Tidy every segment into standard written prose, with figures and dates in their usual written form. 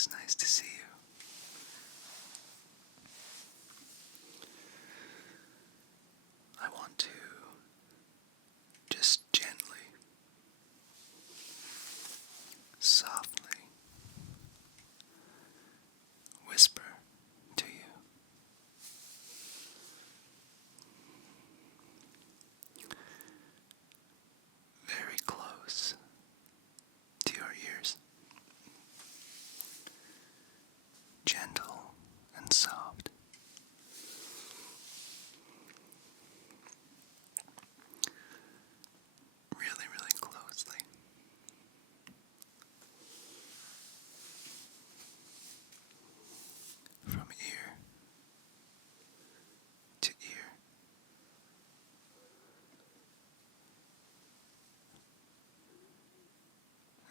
always nice to see you. I want to just gently, softly whisper to you. Very close to your ears. Gentle and soft. Really, really closely. From ear to ear.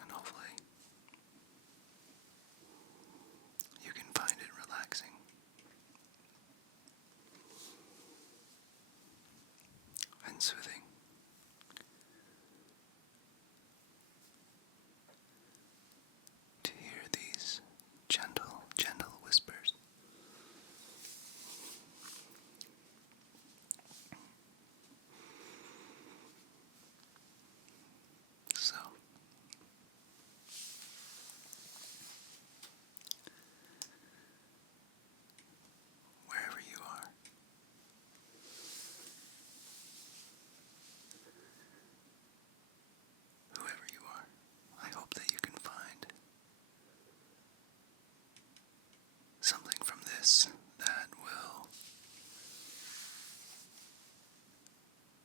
And hopefully you can find it relaxing and soothing. To hear these gentle, gentle whispers. So, wherever you are, whoever you are, I hope that you can find something from this that will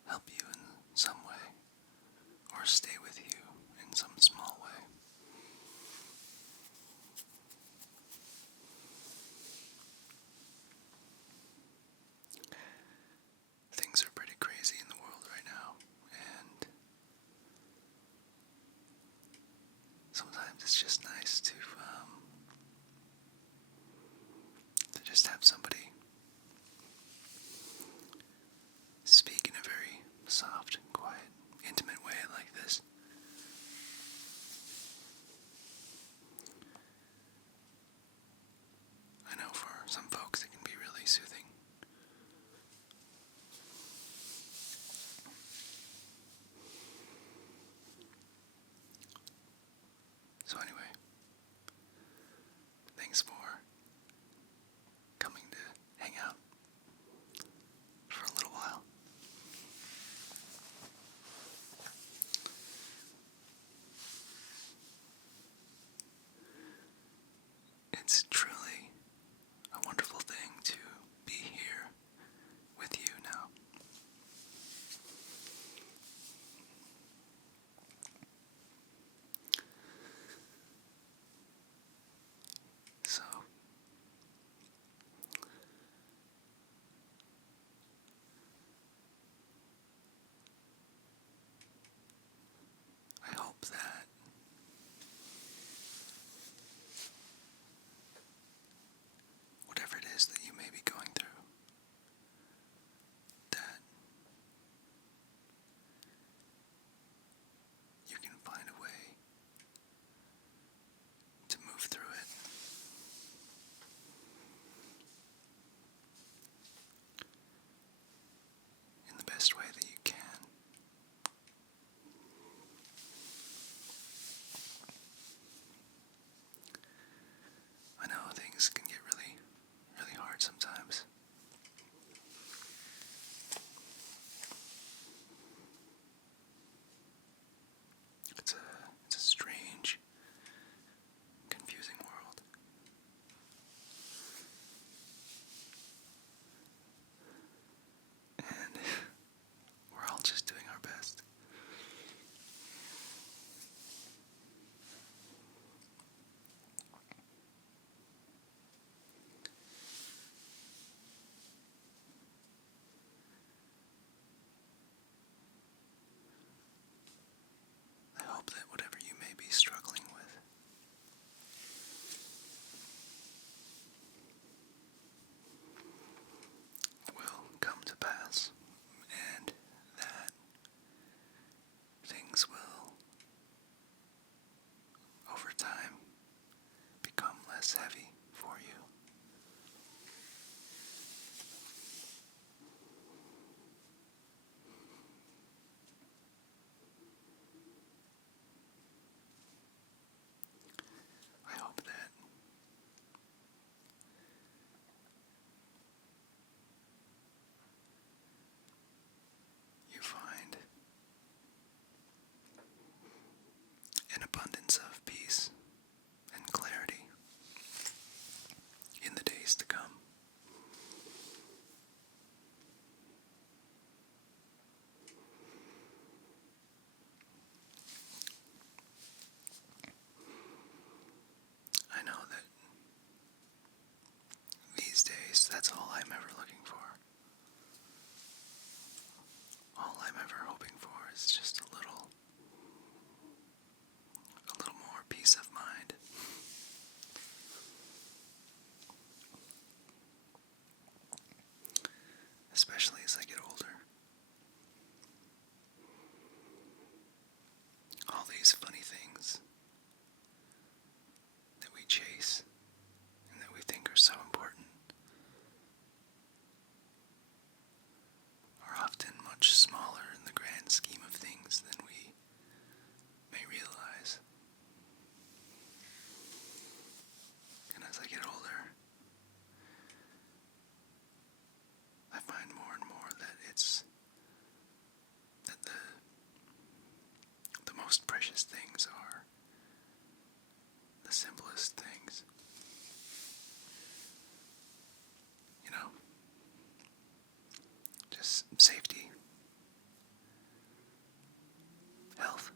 help you in some way, or stay with you in some small way. Things are pretty crazy in the world right now, and sometimes it's just nice to just have somebody speak in a very soft, quiet, intimate way like this. I know for some folks it can be really soothing. So anyway, thanks for coming to hang out for a little while. It's truly a wonderful thing to be here with you now. So, I hope that whatever it is that you may be going through, that you can find a way to move through it. In the best way that you can. I know things can get really, really hard sometimes. It's a strange, confusing world. And we're all just doing our best. I hope that whatever you may be struggling with will come to pass, and that things will, over time, become less less heavy for you. I hope that you find an abundance of peace and clarity in the days to come. I know that these days, that's all I'm ever looking for. All I'm ever hoping for is just a little more peace of mind. Especially as I get older. All these funny things that we chase and that we think are so important are often much smaller in the grand scheme of things than we may realize. And as I get older, I find more and more that the most precious things are the simplest things. You know, just safety, health,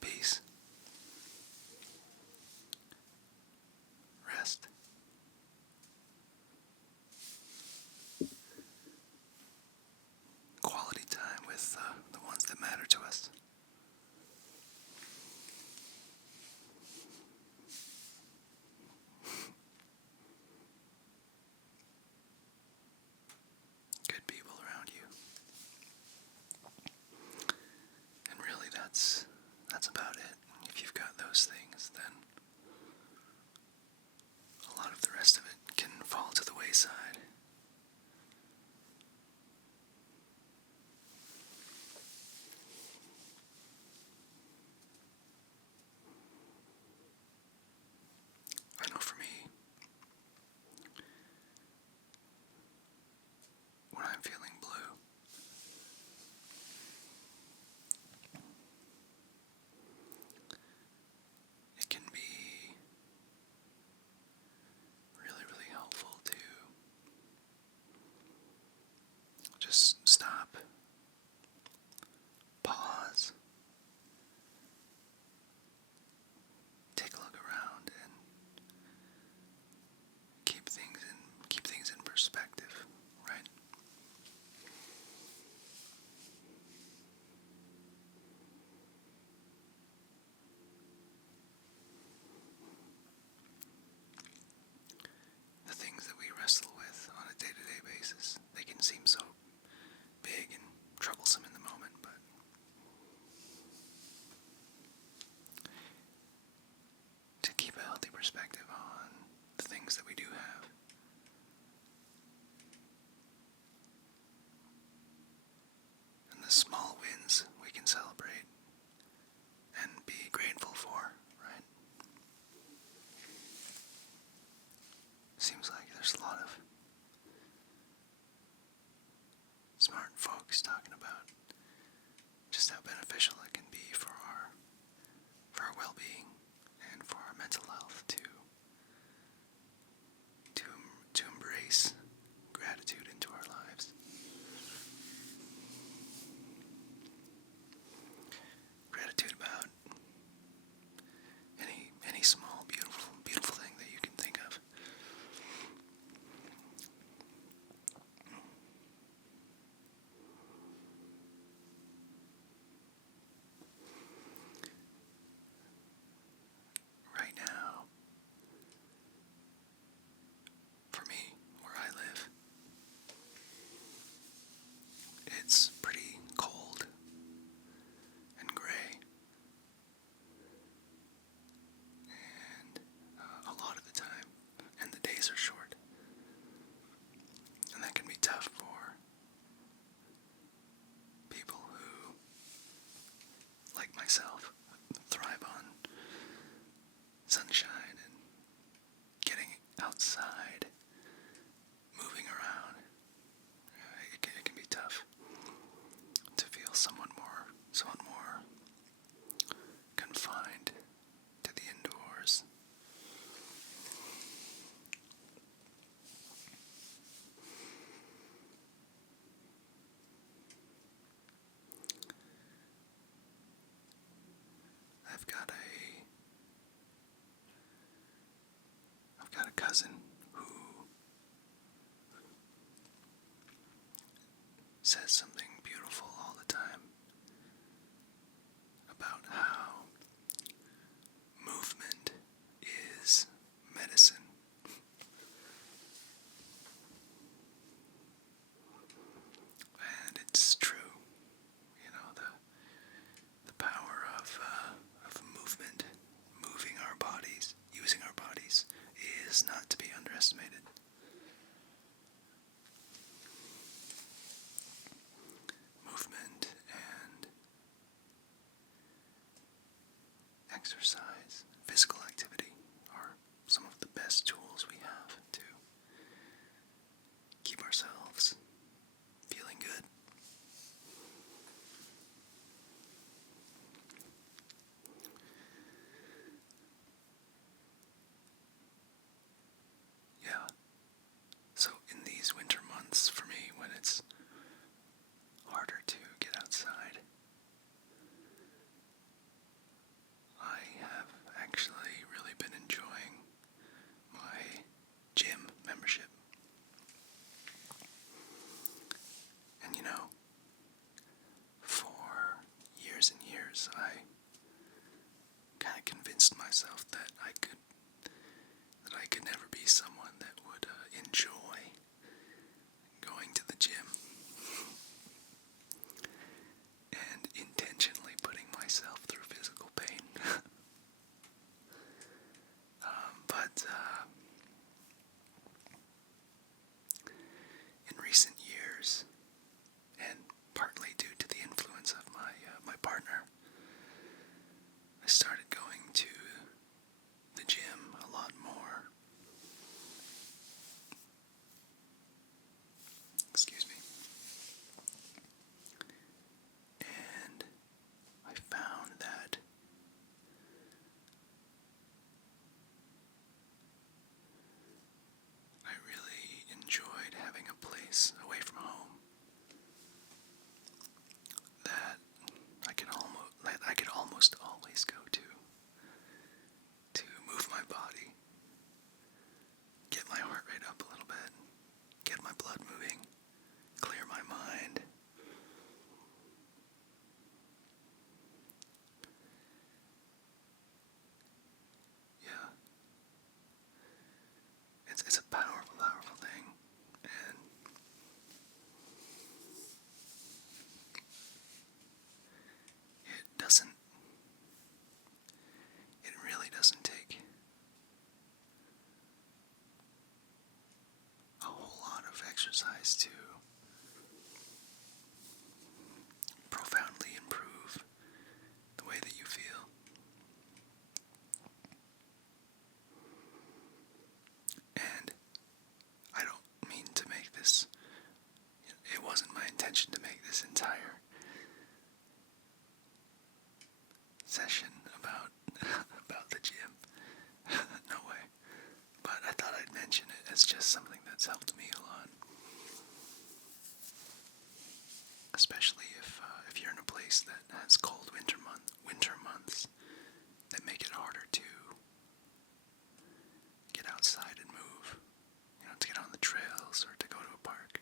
peace, rest, quality time with the ones that matter to us. Good people around you. And really that's about it. If you've got those things, then a lot of the rest of it can fall to the wayside. I know for me, when I'm feeling blue, it can be really, really helpful to just stop, pause, take a look around, and keep things in perspective, right? The things that we wrestle with on a day-to-day basis, they can seem so big and troublesome in the moment, but to keep a healthy perspective on the things that we do have, and the small wins we can celebrate and be grateful for, right? Seems like there's a lot of smart folks talking about just how beneficial it can be for our well-being and for our mental health to embrace gratitude into our lives. Gratitude about any small beautiful thing that you can think of. like myself, thrive on sunshine and getting outside, moving around. It can be tough to feel somewhat more confined to the indoors. I've got a cousin who says something beautiful all the time about how movement is medicine. And it's true. You know, the power of movement, moving our bodies, using our bodies, is not to be underestimated. Movement and exercise, physical activity, are some of the best tools we have to keep ourselves feeling good. Yeah. So in these winter months, for me, when it's harder to get outside, I have actually really been enjoying my gym membership. And you know, for years and years, I kind of convinced myself that I could never be someone that would enjoy going to the gym and intentionally putting myself through physical pain. But in recent years, and partly due to the influence of my partner, I started going to the gym a lot more. Excuse me. And I found that I really enjoyed having a place away from home that I could almost always go to move my body, get my heart rate up a little bit, get my blood moving, clear my mind. Yeah. It's a powerful, powerful thing. And it really doesn't take a whole lot of exercise to profoundly improve the way that you feel. And I don't mean to make this, it wasn't my intention to make this entire session about about the gym. No way. But I thought I'd mention it as just something that's helped me a lot. Especially if you're in a place that has cold winter months that make it harder to get outside and move. You know, to get on the trails or to go to a park.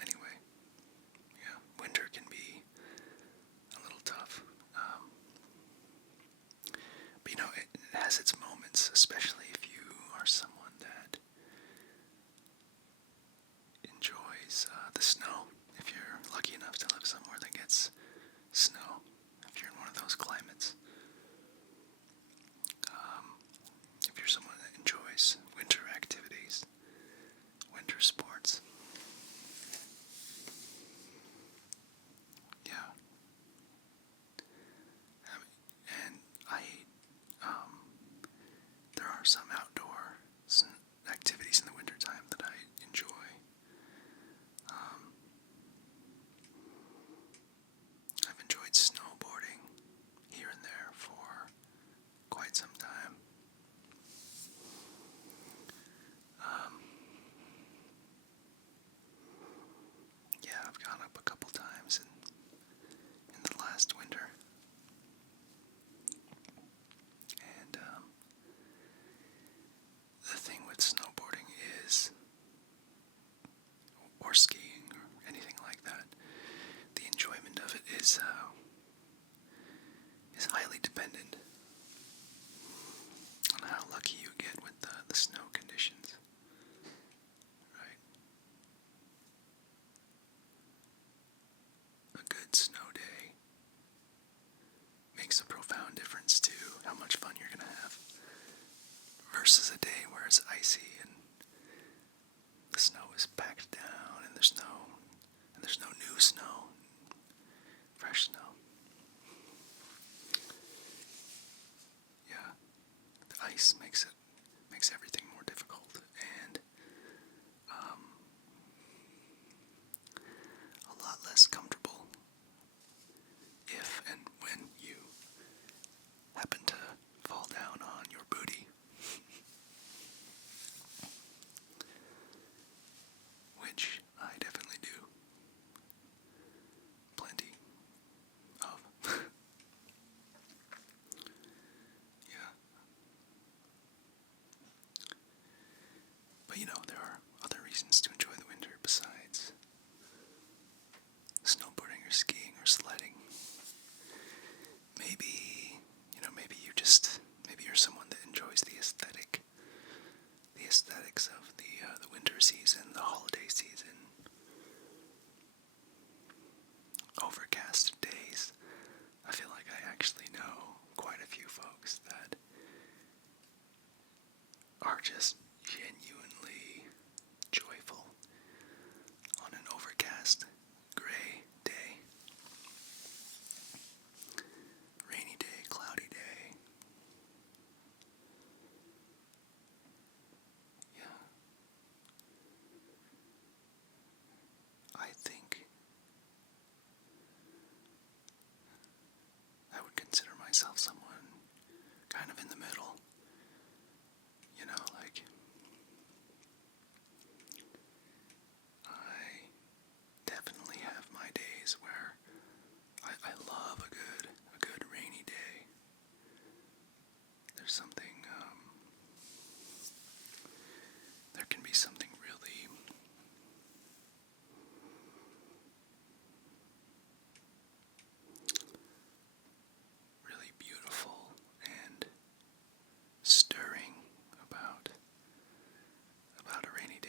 Anyway, yeah, winter can be a little tough. But you know, it has its moments, especially if you are someone that enjoys the snow. If you're lucky enough to live somewhere that gets snow, if you're in one of those climates. If you're someone that enjoys winter activities, winter sports. a good snow day makes a profound difference to how much fun you're going to have versus a day where it's icy and the snow is packed down and there's no new snow, fresh snow. Yeah, the ice makes everything more difficult and a lot less comfortable if and when you happen to fall down on your booty, which I definitely do. Plenty of. Yeah. But there are other reasons to enjoy the winter besides snowboarding or skiing or sledding. Maybe you're someone that enjoys the aesthetics of the winter season, the holiday season, overcast days. I feel like I actually know quite a few folks that are just genuinely joyful on an overcast, gray day, rainy day, cloudy day. Yeah. I think I would consider myself someone kind of in the middle. Like, I definitely have my days where I love a good rainy day. There's something, there can be something really beautiful and stirring about a rainy day.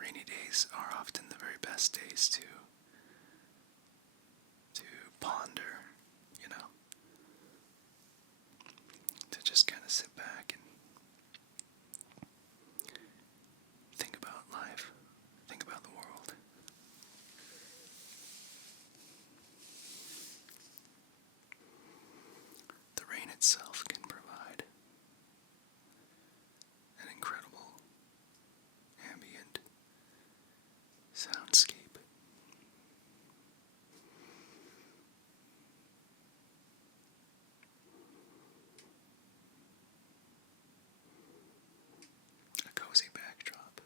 Rainy days are often the very best days to ponder, to just kind of sit back and think about life, think about the world. The rain itself can provide an incredible ambient soundscape. A cozy backdrop.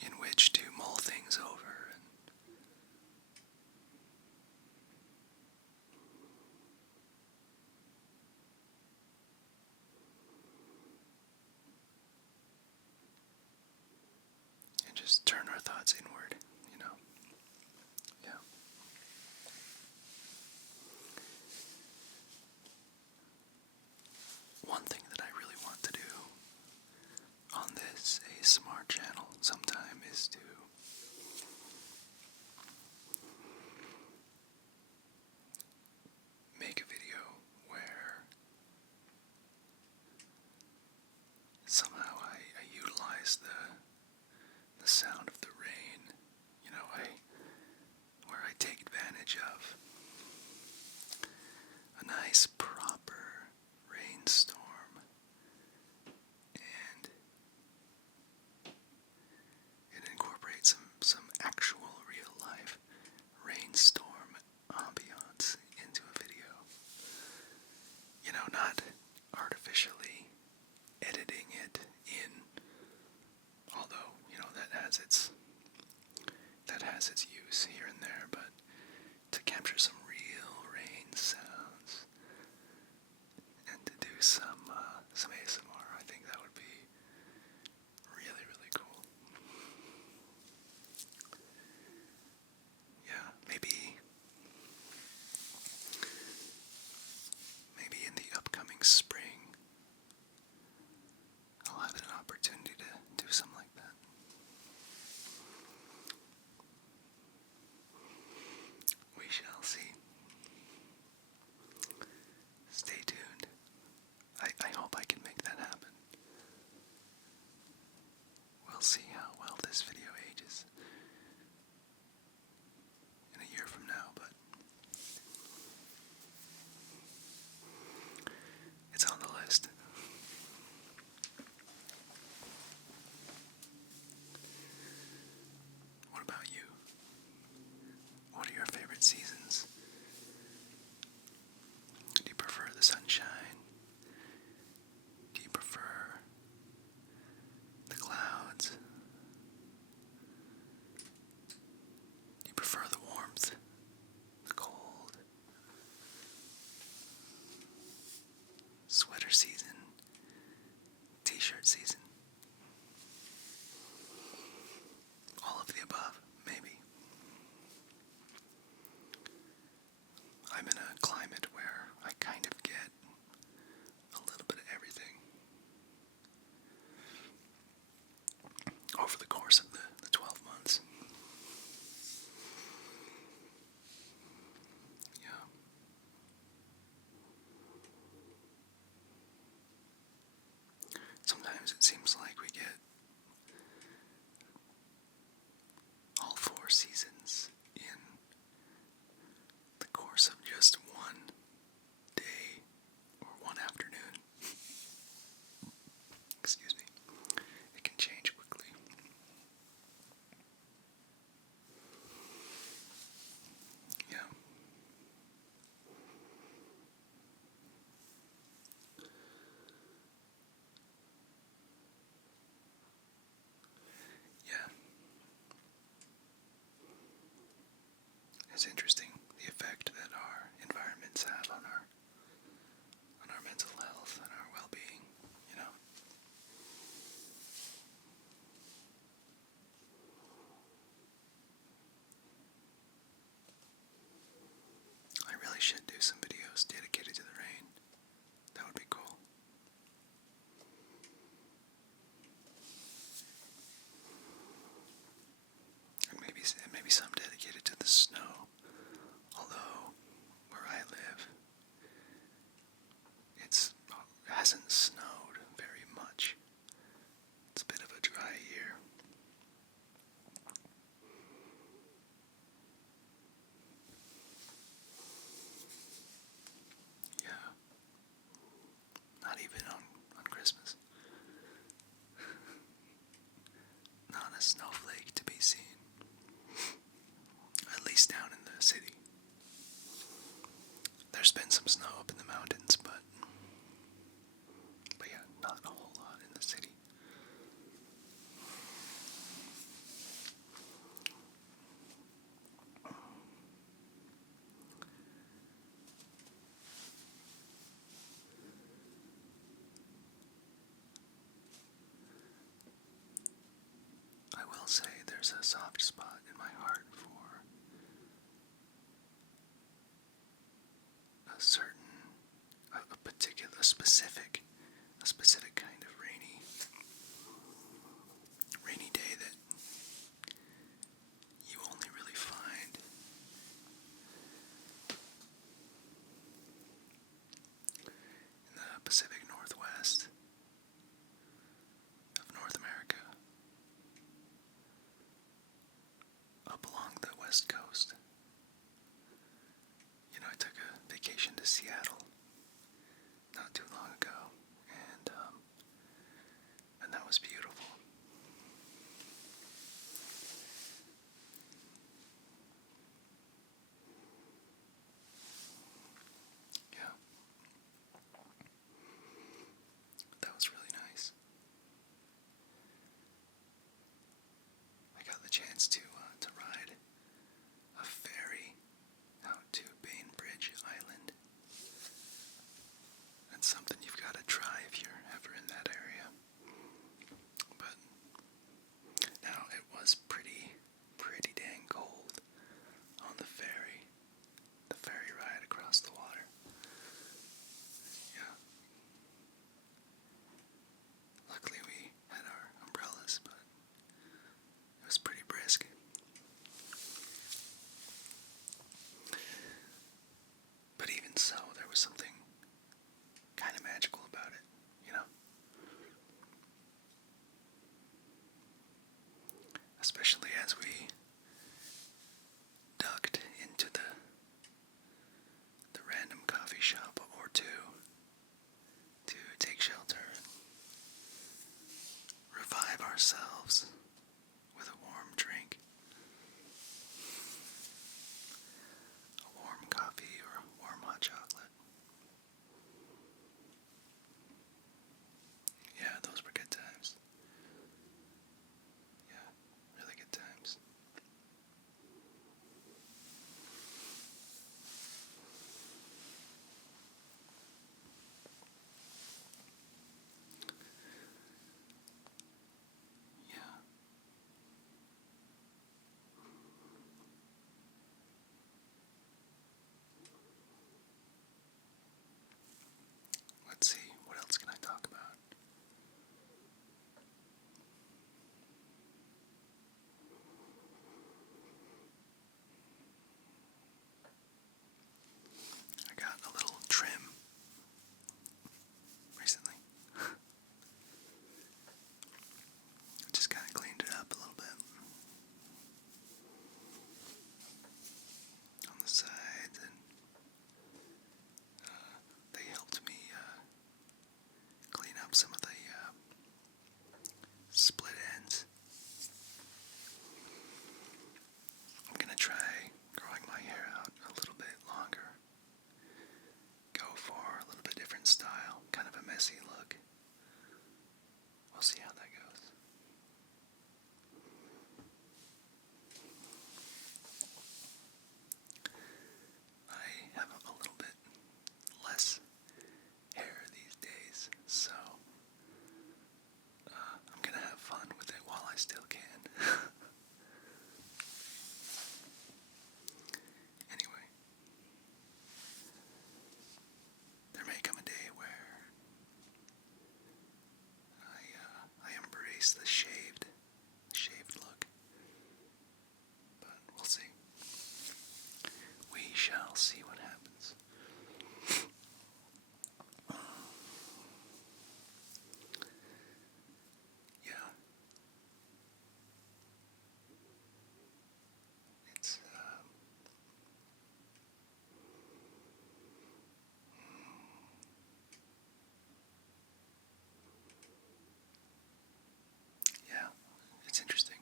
In which to mull things over and just turn our thoughts inward, Yeah. One thing that I really want to do on this ASMR channel sometime is to make a video where somehow I utilize the sound of the rain, where I take advantage of a nice proper rainstorm and it incorporates some actual real life rainstorm ambiance into a video. Not artificially editing it in, although, that has its use here and there, but to capture season, t-shirt season. All of the above, maybe. I'm in a climate where I kind of get a little bit of everything over the course of the 12 months. Yeah. Sometimes it seems like we get all 4 seasons in the course of just one day or one afternoon. Excuse me. It can change quickly. Yeah. Yeah. It's interesting the effect that our environments have on our mental health and our well-being, you know. I really should do some videos dedicated to the rain. That would be cool. Or maybe some dedicated to the snow. Although where I live, it hasn't snowed very much. It's a bit of a dry year. Yeah, not even on Christmas. Not a snowflake to be seen. At least down in the city. There's been some snow up in the mountains, but yeah, not a whole lot in the city. I will say there's a soft spot in my heart for a certain, a particular, a specific kind of rainy day that you only really find in the Pacific Northwest of North America, up along the West Coast. You know, I took a vacation to Seattle not too long ago, and that was beautiful. Yeah, that was really nice. I got the chance to ride a ferry out to Bainbridge Island. That's something you've got to try if you're ever in that area. But now it was pretty dang cold on the ferry ride across the water. Yeah. Luckily we had our umbrellas, but it was pretty brisk. But even so, there was something kind of magical about it, you know? Especially as we ducked into the random coffee shop or two to take shelter and revive ourselves with a warm drink. A warm coffee or a warm hot chocolate. see what happens. Yeah. It's, yeah, it's interesting.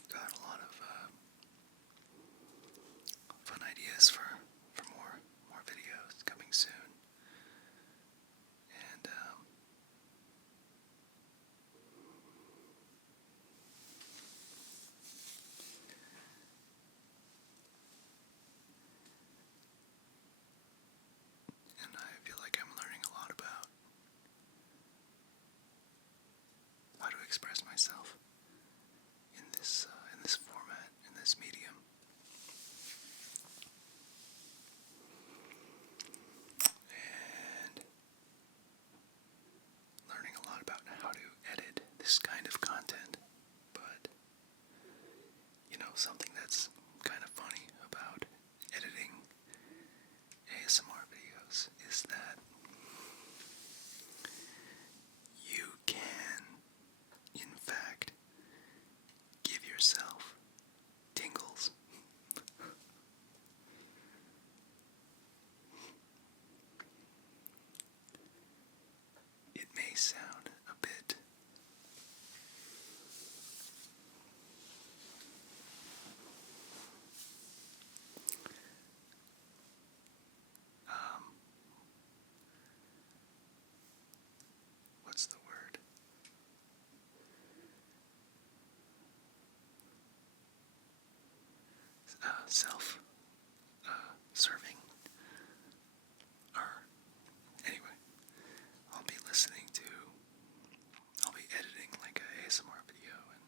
I got a lot of fun ideas for more videos coming soon, and I feel like I'm learning a lot about how to express myself in this format, in this medium. And learning a lot about how to edit this kind of content. But, something that's kind of funny about editing ASMR videos is that you can, in fact, give yourself tingles. It may sound a bit um, what's the word? Self-serving. Or, anyway, I'll be I'll be editing like a ASMR video and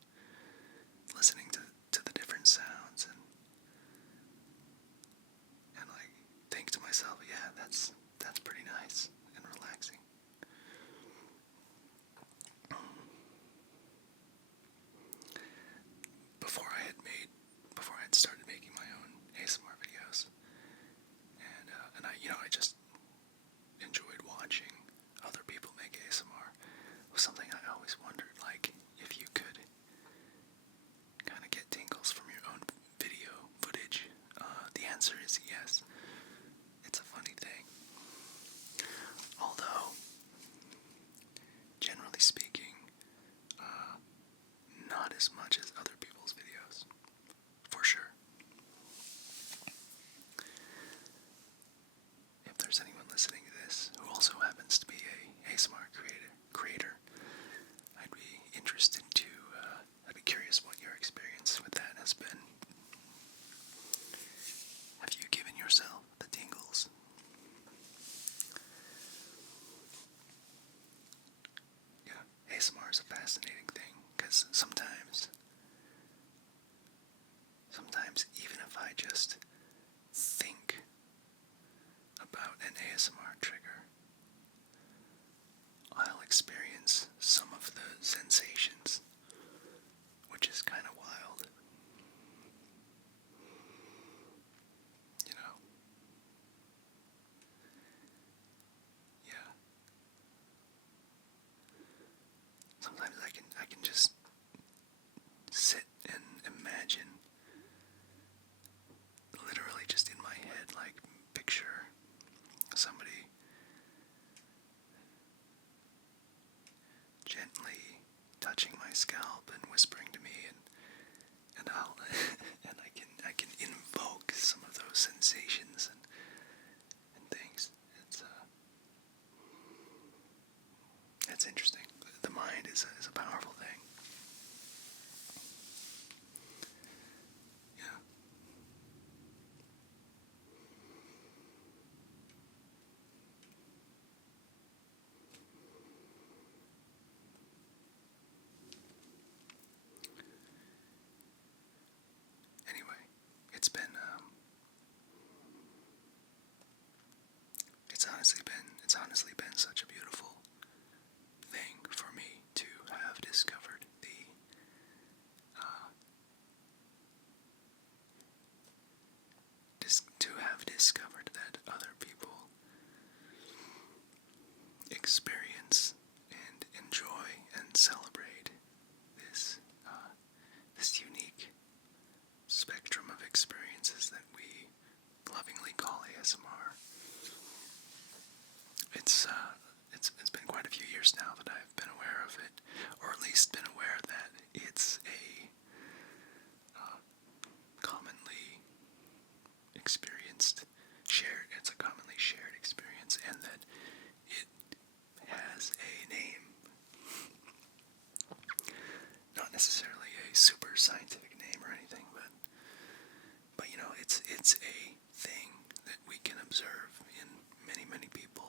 listening to the different sounds and like think to myself, yeah, that's pretty nice and relaxing. Before I had started making my own ASMR videos, and I just enjoyed watching other people make ASMR. It was something I always wondered, like, if you could kind of get tingles from your own video footage. The answer is yes. It's a funny thing. Although, generally speaking, not as much as other people's videos, for sure. If there's anyone listening to this who also happens to be a ASMR creator, I'd be interested to, I'd be curious what your experience with that has been. Have you given yourself the tingles? Yeah, ASMR is a fascinating thing, because sometimes even if I just think about an ASMR trigger, I'll experience some of the sensations, which is kind of wild. You know? Yeah. Sometimes I can just sit and imagine, literally just in my head, like picture somebody gently touching my scalp and whispering to me, and I'll and I can invoke some of those sensations and things. It's interesting. The mind is a powerful thing. Yeah. Anyway, it's honestly been it's honestly been such a beautiful thing for me to have discovered that other people experience and enjoy and celebrate this this unique spectrum of experiences that we lovingly call ASMR. It's been quite a few years now that I've been aware of it, or at least been aware that it's a commonly experienced, shared. It's a commonly shared experience, and that it has a name. Not necessarily a super scientific name or anything, but you know, it's a thing that we can observe in many people,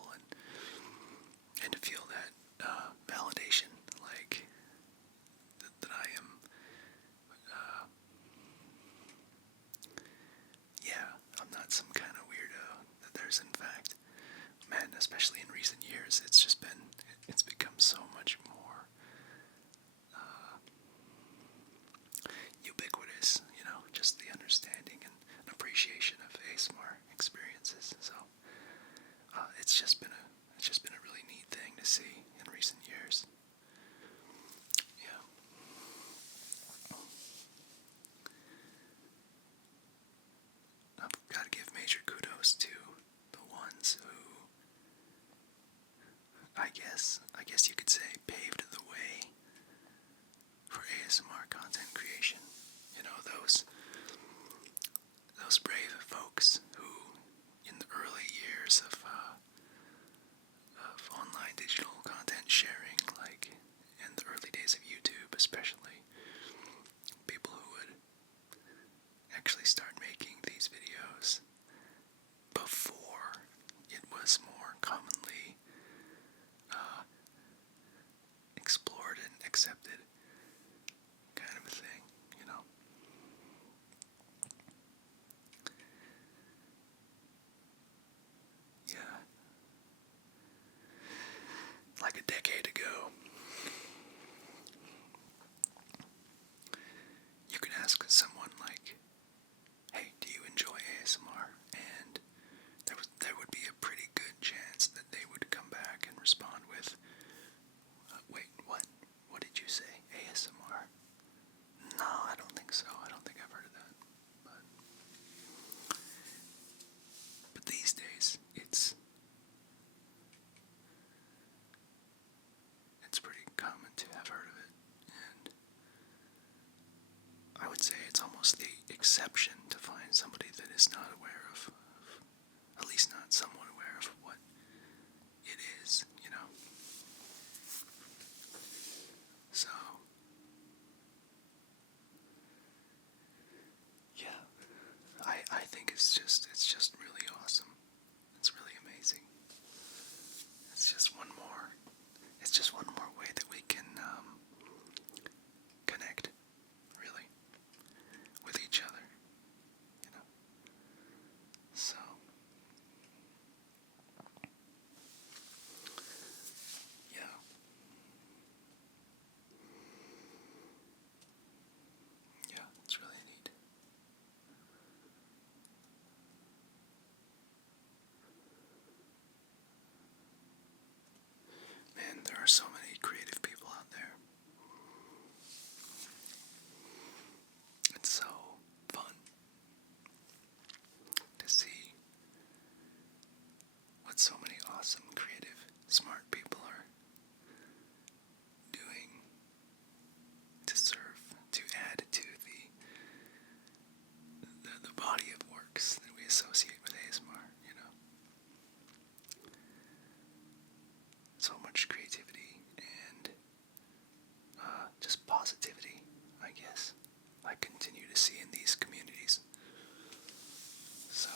and to feel that validation, like that I am, yeah, I'm not some kind of weirdo. That there's in fact, man, especially in recent years, it's become so much more ubiquitous, you know, just the understanding and appreciation of ASMR experiences. So it's just been a really neat thing to see in recent years. Yeah. I've got to give major kudos to the ones who, I guess you could say, paved the way for ASMR content creation. You know, those brave folks who, in the early years of online digital content sharing, like in the early days of YouTube especially, people who would actually start making these videos before it was more commonly explored and accepted, kind of a thing, you know. Yeah. Like a decade ago, you could ask someone like, hey, do you enjoy ASMR? And there would be a pretty good chance that they would come back and respond with, wait, what? What did you say? ASMR? No, I don't think so. I don't think I've heard of that. But these days, it's pretty common to have heard of it, and I would say it's almost the exception to find somebody that is not aware of at least not somewhat aware of what it is, you know. So, yeah, I think it's just really awesome. It's really amazing. It's just one more. It's just one more way that we can connect, really, with each other, you know. So, yeah, yeah, it's really neat. Man, there are so many creative people out there. It's so fun to see what so many awesome, creative, smart people are doing to serve, to add to the body of works that we associate with ASMR, you know. So much creativity and just positivity, I guess, I continue to see in these communities. So,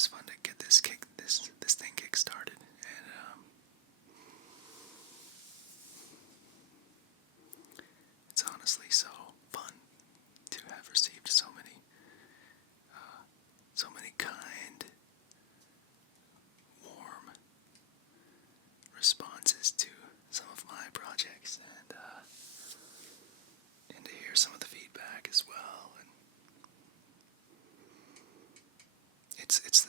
was fun to get this thing kick started, and it's honestly so fun to have received so many kind, warm responses to some of my projects, and to hear some of the feedback as well. And it's